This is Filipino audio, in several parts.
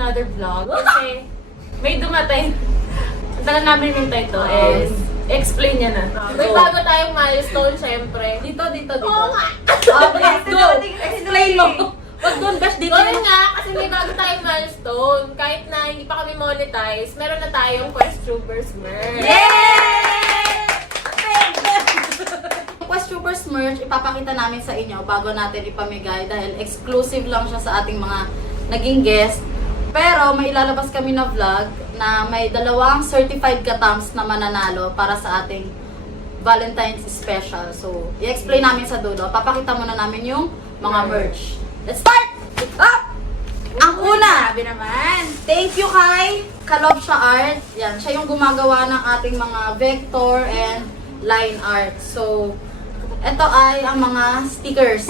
another vlog. Kasi may dumating. Ang tagal namin nintay to is explain niya na. May bago tayong milestone, syempre. Dito. Oo nga. Let's go! Explain mo! Wag doon, Besh, dito. Sorry nga, kasi may bago tayong milestone. Kahit na hindi pa kami monetize, meron na tayong Questtubers merch. Yay! Questtubers merch, ipapakita namin sa inyo bago natin ipamigay dahil exclusive lang siya sa ating mga naging guest. Pero may ilalabas kami na vlog na may 2 certified katams na mananalo para sa ating Valentine's special. So, i-explain namin sa dulo. Papakita muna namin yung mga merch. Let's start! Up! Ang una! Sabi naman. Thank you kay Kalobsha Art. Yan, siya yung gumagawa ng ating mga vector and line art. So, ito ay ang mga stickers.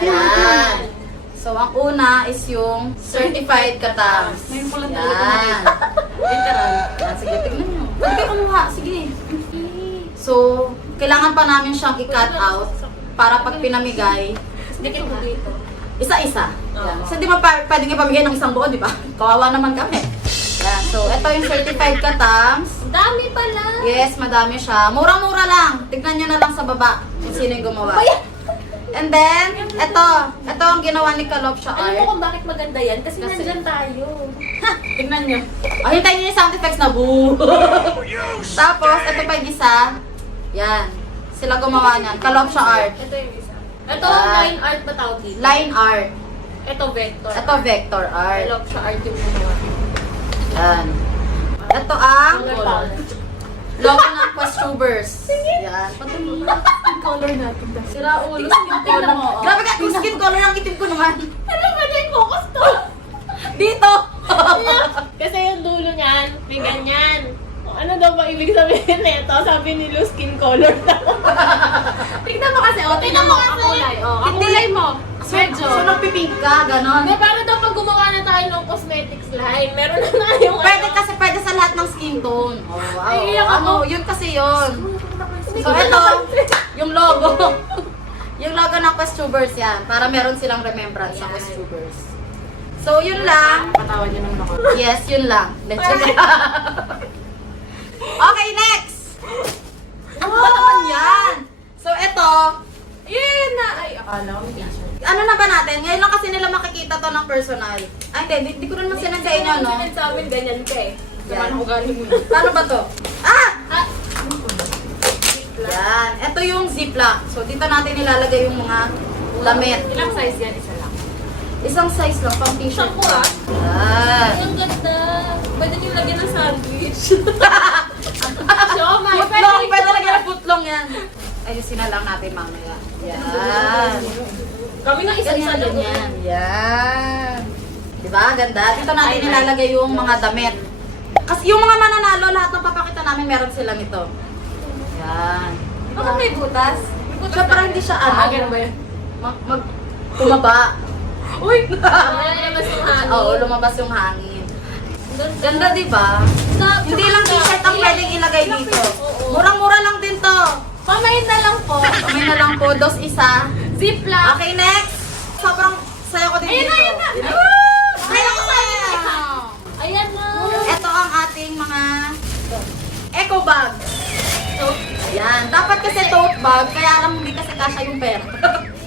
Yan. So, ang una is yung certified katams. Ngayon ko lang Yan. talaga literal. Yan, sige, tignan nyo. Pwede kayo kumuha, sige. So, kailangan pa namin siyang i-cut out para pag pinamigay, Dikit mo dito. isa-isa. Yan. Kasi di ba pwede nga pamigay ng isang buo, di ba? Kawawa naman kami. Yan. So, ito yung certified katams. Ang dami pala. Yes, madami siya. Mura-mura lang. Tignan nyo na lang sa baba kung sino yung gumawa. And then, ito ang ginawa ni Kalopsha Alam mo Art. kung bakit maganda yan? Kasi nandyan tayo. Tignan nyo. Oh, hintayin nyo yung sound effects na boo. Tapos, ito pa yung isa. Yan. Sila gumawa niyan. Kalopsha Art. Ito yung isa. Ito, Yan. line art ba tawag dito? Line art. Ito, vector. Ito vector art. Look sa art yung gumawa. Yan. Ito ang Color palette. logo ng Questtubers. Yan. Color natin. Sira ulo. Skin color mo. Grabe ka, yung skin color ang itim ko naman. Ano ba dyan? Focus to! Dito. Kasi yung dulo niyan, may ganyan. Ano daw ba ibig sabihin nito? Sabi ni Lu, skin color daw. Tignan mo kasi, o. Tignan mo ang kulay. O, ang Hindi. kulay mo. So, nagpipink ka, ganon. Hindi, para daw pag gumawa na tayo ng cosmetics line, meron na tayong Pwede kasi pwede sa lahat ng skin tone. Oh, wow. Ay, iyak ako. Yun kasi yun. So, ito, yung logo. Yung logo ng Questtubers yan. Para meron silang remembrance sa Questtubers. So, yun lang. Patawan niyo ng lako. Yes, yun lang. Let's go. Okay, next! Ano ba naman yan? So, ito, Yun na! Ay, akala ko may t-shirt. ano na ba natin? Ngayon lang kasi nila makikita to ng personal. Ay, hindi ko naman sinad sa inyo, no? Sa amin, ganyan ka eh. Yan. Ano ugali mo na? Paano ba to? Ah! Ah, Yan. Ito yung ziplock. So, dito natin nilalagay yung mga damit. Ilang size yan? Isa lang. Isang size lang, pang t-shirt. Sampo, ah. Yan. Ay, ang ganda. Pwede niyo lagyan ng sandwich. Siomay. Footlong! Pwede lagyan ng footlong yan. Ayusin na lang natin mamaya. Yan. Kami na isa-isa Ganyan, lang. ganyan. Yan. Diba? Ganda. Dito natin nilalagay yung mga damit. Kasi yung mga mananalo, lahat ng papakita namin, meron sila nito. Yan. Baka may butas? Siya parang hindi siya ano. ganun ba yun? Tumaba. Uy! Ay, labas yung hangin. Oo, lumabas yung hangin. Ganda, di ba? Sa- Hindi lang t-shirt ang pwedeng ilagay dito. Oo. Murang-mura lang din to. Pamain na lang po. Kamay na lang po, dos isa. Ziplock. Okay, next. Sobrang saya ko din Ayun dito. na, ayun na. Saya ko sa Ayan na. Ito ang ating mga eco bag. Yan. Dapat kasi tote bag, kaya alam mo hindi kasi kasha yung pera.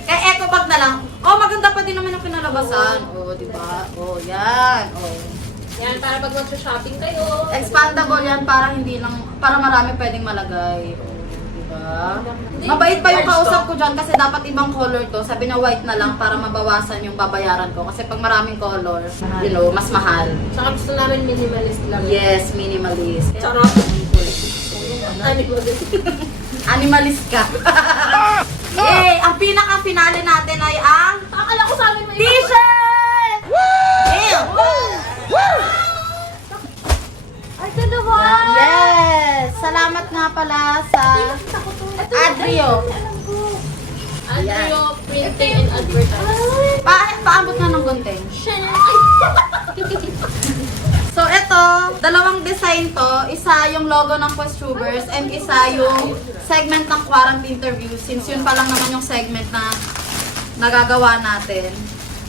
Kaya eco bag na lang. Oh, maganda pa din naman yung pinalabasan. Oh, di ba? Oh, yan. Oh. Yan, para pag mag-shopping kayo. Expandable yan para hindi lang, para marami pwedeng malagay. Oh, di ba? Mabait pa yung kausap ko dyan kasi dapat ibang color to. Sabi niya white na lang para mabawasan yung babayaran ko. Kasi pag maraming color, you know, mas mahal. Tsaka gusto namin minimalist lang. Yes, minimalist. Charot. Animalist ka. Yay! Ang pinaka-finale natin ay ang Akala ko sa amin may t-shirt! Yeah! Ay, dalawa! Yes! Salamat nga pala sa Adrio. Andrio Printing and Advertising. Paabot na ng gunting. So, ito, dalawang design to. Isa yung logo ng Questtubers and isa yung segment ng quarantine interview since yun pa lang naman yung segment na nagagawa natin.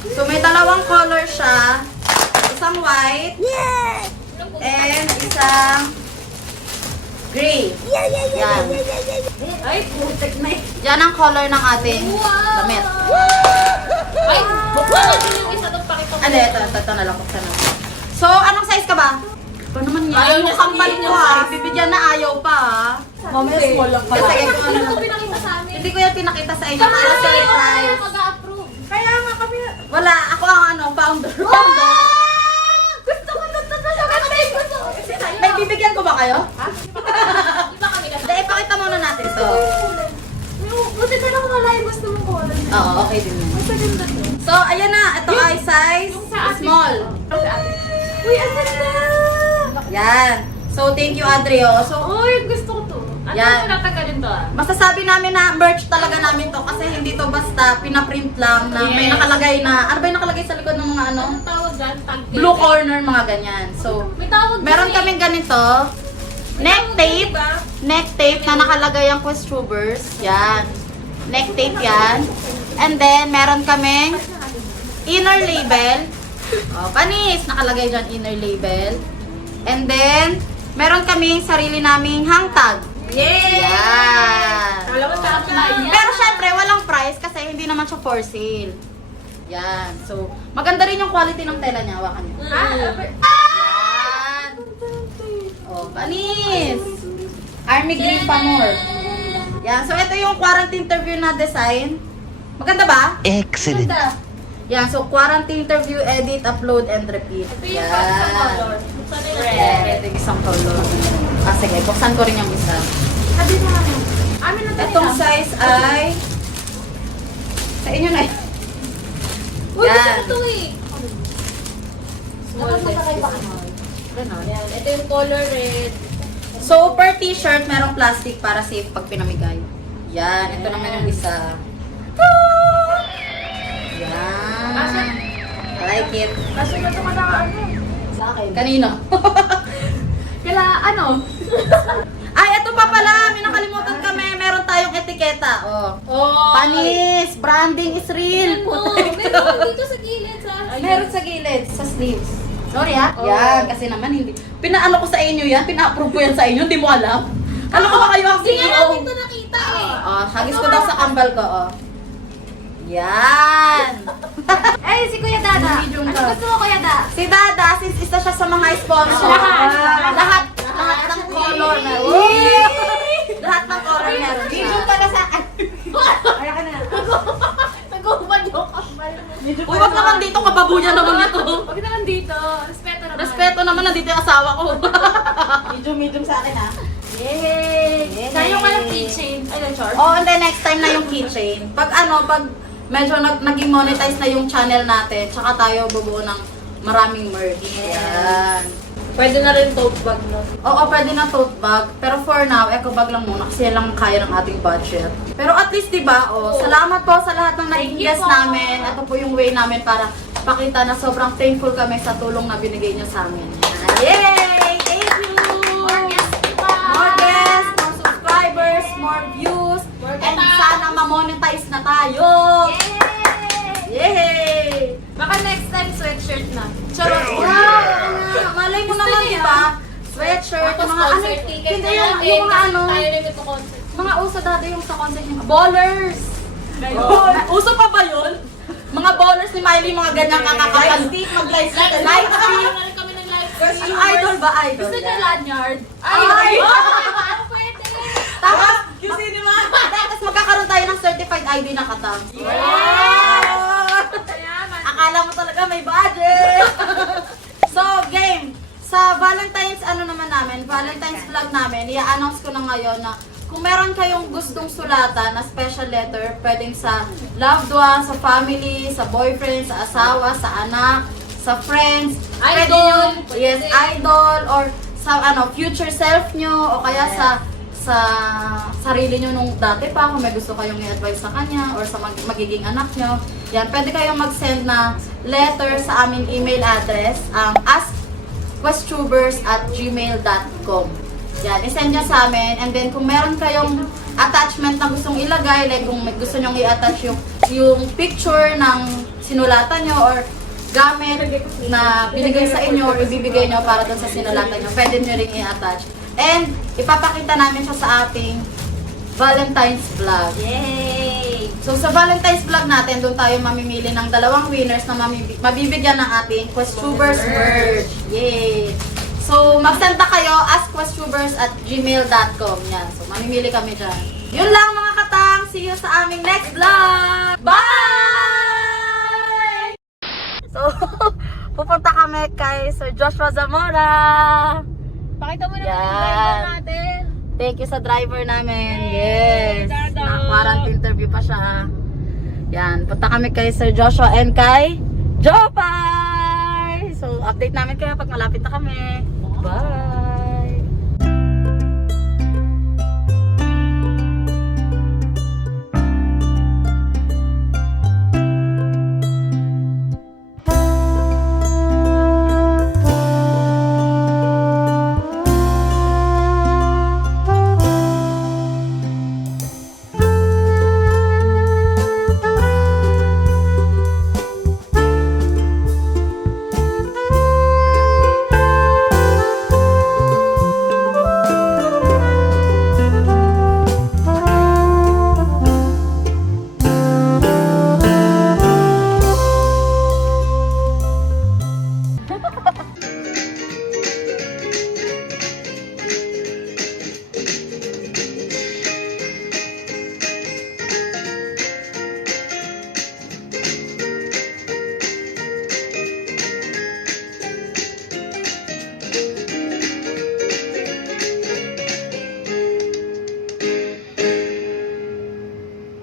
So, may dalawang color siya. Isang white. And isang gray. Yan. Ay, putik na eh. Yan ang color ng ating damit. Ay, bukla natin yung isa doon, pakita ko. Ano, ito na lang. Buksan natin. So, anong size ka ba? Ano naman yan? Ayaw niya Mukhang sabihin balik yung mo ha. size. Bibigyan na ayaw pa ha. Mamaya small lang pala. Sige, kung ano Hindi ko lang. pinakita sa amin. Hindi ko yan pinakita sa inyo para surprise. Mag-a-approve. Kaya nga kami. Wala, ako ang founder. Gusto ko na talaga. Gusto ko. May bibigyan ko ba kayo? Iba kami na. Hindi, ipakita muna natin to. Buti ka na kung wala yung gusto mo ko. Oo, okay din yan. Mas maganda to. So, ayan na. Ito ay size small. Uy, ang ganda! Yan. So, thank you, Adrio. So, Uy, gusto ko to. Ano Yan. mo natanggalin to ah? masasabi namin na merch talaga namin to kasi hindi to basta pinaprint lang na may Yes. nakalagay na, ano ba yung nakalagay sa likod ng mga ano? Anong tawag dyan? Tag tape. Blue corner, mga ganyan. So, May tawag meron dyan eh. kaming ganito. Neck tape. Neck tape na nakalagay ang Quest Tubers. Yan. Neck tape yan. And then, meron kaming inner label. Oh, panis. Nakalagay dyan inner label. And then, meron kaming sarili naming hang tag. Yay! Yan. Alam mo sa akin na yan. Pero syempre, walang price kasi hindi naman siya for sale. Yan. So, maganda rin yung quality ng tela niya. Hawakan niyo. Yan. Oh, panis. Army Green Panor. Yan. So, ito yung quarantine interview na design. Maganda ba? Excellent. Maganda. Yan. So, quarantine interview, edit, upload, and repeat. Ito yung sa color. Buksan na yung Yeah, ito yung isang color. Ah, sige. Buksan ko rin yung isa. Sabi na kami. Amin na Itong size ay... Sa inyo na. Uy, gusto Yan. ko to eh. Small Ganon. Yan, ito yung color red. So, per t-shirt, merong plastic para safe pag pinamigay. Yan. Ito naman yung isa. Yan. I like it. Kasi na ito ano? Sa akin. Kanino? Kala ano? Ay, ito pa pala. May nakalimutan kami. Meron tayong etiketa. Oh. Oh! Panis. Branding is real. Meron dito sa gilid sa... Meron sa gilid, sa sleeves. Sorry ha? Oh. Yan, kasi naman hindi. Pinaano ko sa inyo yan, pina-approve ko yan sa inyo, hindi mo alam. Alam ko ba kayo ang Hindi nga CEO? natin ito nakita eh. Oh, hagis ko daw sa kambal ko, oh. Yan! Ay, si Kuya Dada. Medium Ano ka. gusto mo, Kuya Dada? Si Dada, since isa siya sa mga sponsor, Lahat. lahat ng color na. Lahat ng color meron siya. Medium pala sa akin. Ay, ka na. Nag-upan yung kambal. Uy, wag naman dito, kababunya naman ito. Huwag naman dito. Respeto naman. Respeto naman, nandito yung asawa ko. Medium sa akin, ha? Yay! Kaya yung walang keychain. Ay, na char. Oh, and then next time na yung keychain. Pag medyo naging monetize na yung channel natin, tsaka tayo bubuo ng maraming merch. Yan. Pwede na rin tote bag mo. Oo, pwede na tote bag. Pero for now, eco bag lang muna kasi yan lang kaya ng ating budget. Pero at least, diba, salamat po sa lahat ng naging Thank you guest po. namin. Ito po yung way namin para pakita na sobrang thankful kami sa tulong na binigay niyo sa amin. Yay! Thank you! More guests pa! More guests, more subscribers, more views, More and kita. sana ma-monetize na tayo! Yay! Yay! Baka next time sweatshirt na. Charot. Wow! Malay mo naman, di ba? Sweatshirt, Tapos mga ano, concert ticket hindi na yung, natin. yung mga ano, Tayo rin ito concert. mga uso dati yung sa concert yung ballers! Uso pa ba yun? Mga ballers ni Miley, mga ganyang kakakapal. Mag-live stick, live stick. Meron kami ng live stream. Ano, idol ba? Idol. Gusto niya lanyard. Ay! Ano pwede? Tapos, tapos magkakaroon tayo ng certified ID na katang. Mayaman. Akala mo talaga may budget. So, game. Sa Valentine's Valentine's vlog namin, i-announce ko na ngayon na kung meron kayong gustong sulatan na special letter, pwedeng sa loved one, sa family, sa boyfriend, sa asawa, sa anak, sa friends, pwede Idol. yun, Pwede. yes, idol, or sa future self nyo, o kaya sa sarili nyo nung dati pa, kung may gusto kayong i-advise sa kanya, or sa magiging anak nyo. Yan, pwede kayong mag-send na letter sa aming email address, askwestubers@gmail.com. Yan, isend nyo sa amin. And then, kung meron kayong attachment na gustong ilagay, like kung may gusto nyong i-attach yung picture ng sinulatan nyo, or gamit na binigay sa inyo or ibibigay nyo para doon sa sinulatan nyo, pwede nyo rin i-attach. And ipapakita namin siya sa ating Valentine's vlog. Yay! So sa Valentine's vlog natin, doon tayo mamimili ng dalawang winners na mabibigyan ng ating Questtubers merch. Yay! So mag-send na kayo asquesttubers@gmail.com. Yan. So mamimili kami dyan. Yun lang mga katang. See you sa aming next vlog! Bye! So, pupunta kami kay Sir Joshua Zamora. Pakita mo naman Yan. yung driver natin. Thank you sa driver namin. Yay! Yes. Dado. Na-quarantine interview pa siya. Yan. Punta kami kay Sir Joshua and kay Jopay. So, update namin kayo pag malapit na kami. Bye!